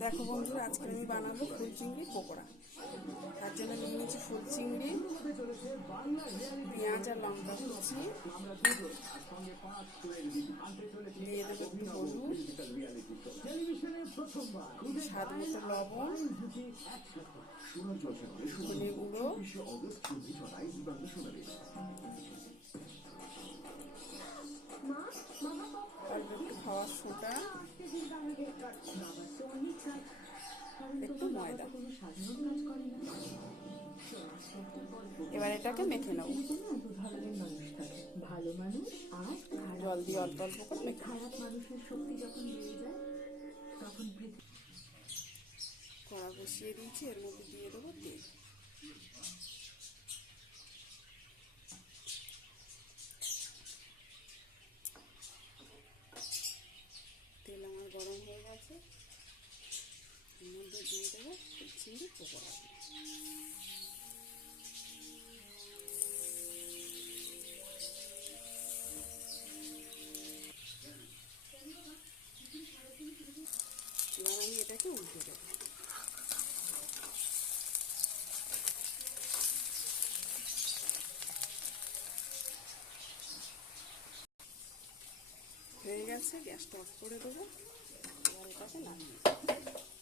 দেখো বন্ধুরা, আজকে আমি বানাবো ফুল চিংড়ি পকোড়া। তার জন্য নিয়ে নিয়েছি ফুল চিংড়ি, পেঁয়াজ আর লঙ্কা কুচি, দিয়ে দেবো একটু হলুদ, স্বাদ মতো লবণ, ধনে গুঁড়ো, অল্প একটু খাওয়ার সোডা, একটু ময়দা। এবার এটাকে মেখে নেব। ভালো মানুষ আর জল দিয়ে অল্প অল্প করে মেখে খারাপ মানুষের শক্তি যখন বেড়ে যায় তখন কড়া বসিয়ে দিয়েছি, এর মধ্যে দিয়ে দেবো তেল। তেল আমার গরম হয়ে গেছে, এর মধ্যে দিয়ে দেবো চিংড়ি পকোড়া। এবার আমি এটাকে উল্টে দেবো। হয়ে গেছে, গ্যাসটা অফ করে দেবো। এবার এটাকে নামিয়ে দেবো।